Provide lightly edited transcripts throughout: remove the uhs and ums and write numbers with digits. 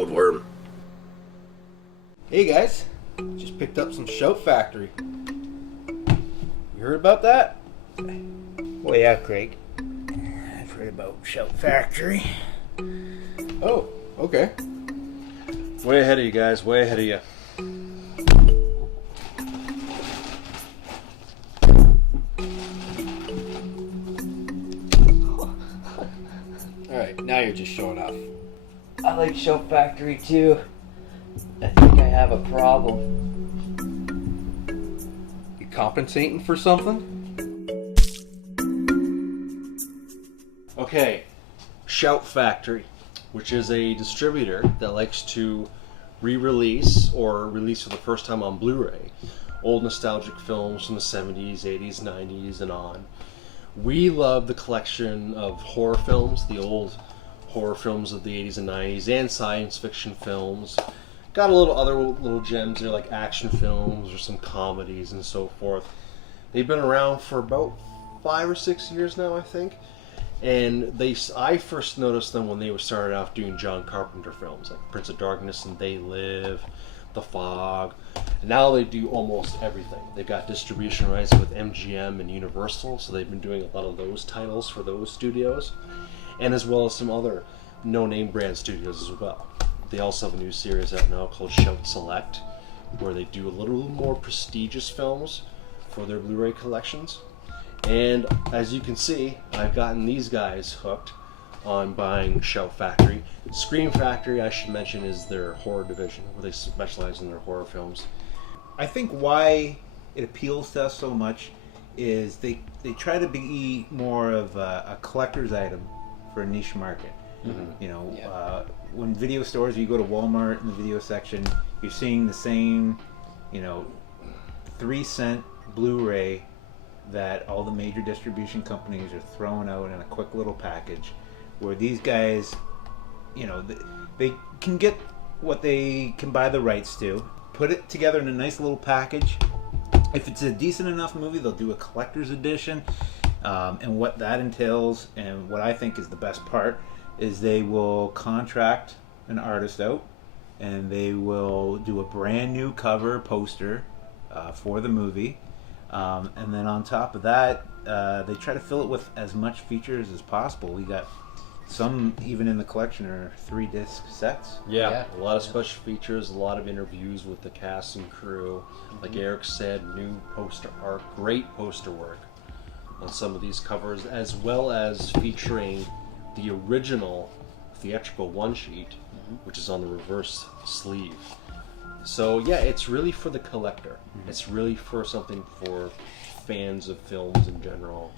Goldworm. Hey guys, just picked up some Shout Factory. You heard about that? Well, yeah, Craig. I've heard about Shout Factory. Oh, okay. Way ahead of you guys, way ahead of you. Alright, now you're just showing off. I like Shout Factory too. I think I have a problem. You compensating for something? Okay, Shout Factory, which is a distributor that likes to re-release or release for the first time on Blu-ray old nostalgic films from the 70s, 80s, 90s, and on. We love the collection of horror films, the old horror films of the 80s and 90s, and science fiction films. Got a little other little gems there, like action films or some comedies and so forth. They've been around for about 5 or 6 years now, I think. And I first noticed them when they were started off doing John Carpenter films, like Prince of Darkness and They Live, The Fog. And now they do almost everything. They've got distribution rights with MGM and Universal, so they've been doing a lot of those titles for those studios, and as well as some other no-name brand studios as well. They also have a new series out now called Shout Select, where they do a little more prestigious films for their Blu-ray collections. And as you can see, I've gotten these guys hooked on buying Shout Factory. Scream Factory, I should mention, is their horror division, where they specialize in their horror films. I think why it appeals to us so much is they try to be more of a collector's item for a niche market. Mm-hmm. You know, when video stores, you go to Walmart in the video section, you're seeing the same, 3-cent Blu-ray that all the major distribution companies are throwing out in a quick little package, where these guys, they can get what they can buy the rights to, put it together in a nice little package. If it's a decent enough movie, they'll do a collector's edition, and what that entails, and what I think is the best part, is they will contract an artist out, and they will do a brand new cover poster for the movie. And then on top of that, they try to fill it with as much features as possible. We got some, even in the collection, are 3-disc sets. Yeah, a lot of special features, a lot of interviews with the cast and crew. Like Eric said, new poster art, great poster work on some of these covers, as well as featuring the original theatrical one-sheet, which is on the reverse sleeve. So yeah, it's really for the collector. It's really for something for fans of films in general.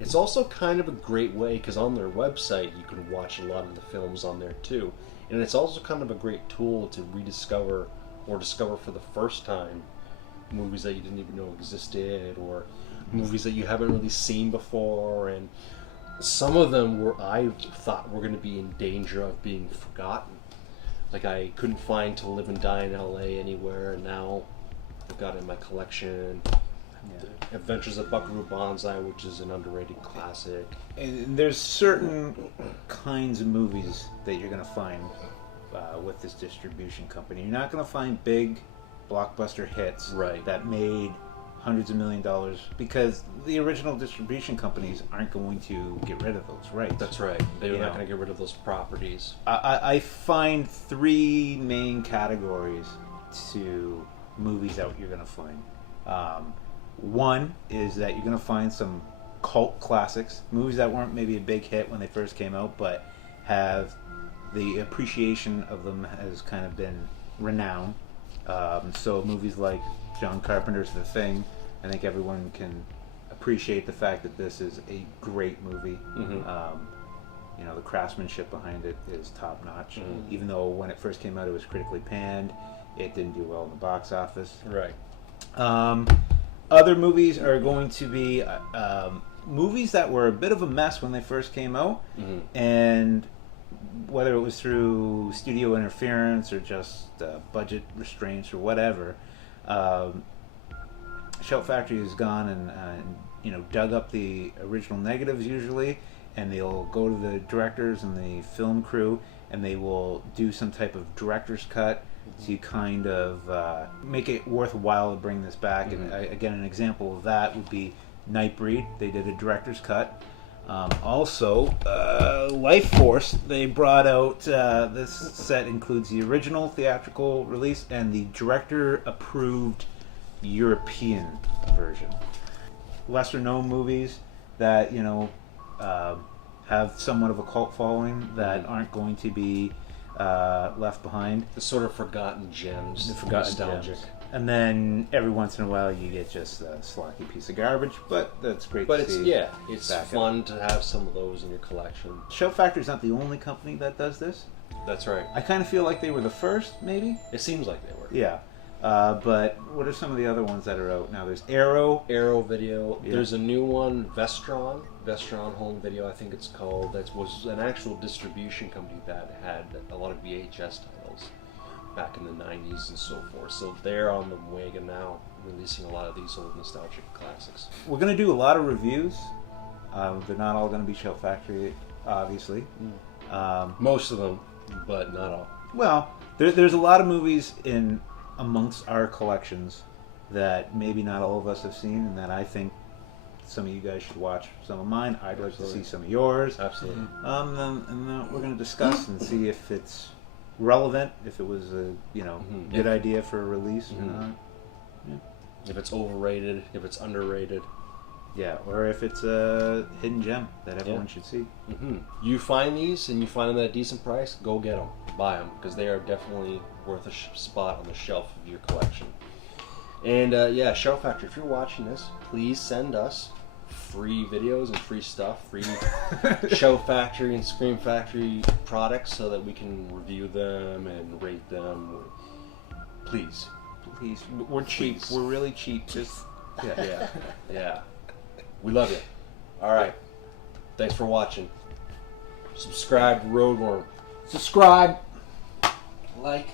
It's also kind of a great way, because on their website you can watch a lot of the films on there too. And it's also kind of a great tool to rediscover or discover for the first time movies that you didn't even know existed, or movies that you haven't really seen before. And some of them I thought were going to be in danger of being forgotten. Like, I couldn't find To Live and Die in LA anywhere, and now I've got it in my collection. The Adventures of Buckaroo Banzai, which is an underrated classic. And there's certain kinds of movies that you're going to find with this distribution company. You're not going to find big blockbuster hits that made hundreds of $1 million, because the original distribution companies aren't going to get rid of those rights. That's right. They're not going to get rid of those properties. I find 3 main categories to movies that you're going to find. One is that you're going to find some cult classics, movies that weren't maybe a big hit when they first came out, but have the appreciation of them has kind of been renowned. So movies like John Carpenter's The Thing, I think everyone can appreciate the fact that this is a great movie. The craftsmanship behind it is top notch. Even though when it first came out it was critically panned, it didn't do well in the box office. Right. Other movies are going to be movies that were a bit of a mess when they first came out, and whether it was through studio interference or just budget restraints or whatever, Shout Factory has gone and dug up the original negatives usually, and they'll go to the directors and the film crew, and they will do some type of director's cut to kind of make it worthwhile to bring this back. And again, an example of that would be Nightbreed. They did a director's cut. Also, Life Force, they brought out, this set includes the original theatrical release and the director-approved European version. Lesser-known movies that, have somewhat of a cult following that aren't going to be left behind. The sort of forgotten gems. The forgotten nostalgic. gems. And then every once in a while you get just a sloppy piece of garbage, but that's great to see. It's fun to have some of those in your collection. Shout Factory's not the only company that does this. That's right. I kind of feel like they were the first, maybe? It seems like they were. Yeah. But what are some of the other ones that are out now? There's Arrow. Arrow Video. Yeah. There's a new one, Vestron Home Video, I think it's called. That was an actual distribution company that had a lot of VHS titles back in the 90s and so forth. So they're on the wagon now, releasing a lot of these old nostalgic classics. We're going to do a lot of reviews. They're not all going to be Shout Factory, obviously. Most of them, but not all. Well, there's a lot of movies in amongst our collections that maybe not all of us have seen, and that I think some of you guys should watch. Some of mine, I'd like to see some of yours. Absolutely. And we're going to discuss and see if it's relevant, if it was a good idea for a release or not. Yeah. If it's overrated, if it's underrated. Yeah, or if it's a hidden gem that everyone should see. You find these and you find them at a decent price, go get them, buy them, because they are definitely worth a spot on the shelf of your collection. And Shout Factory, if you're watching this, please send us free videos and free stuff, free Shout Factory and Scream Factory products, so that we can review them and rate them. Please. We're cheap. Please. We're really cheap. Just Yeah. We love you. All right. Thanks for watching. Subscribe to Roadworm. Subscribe. Like.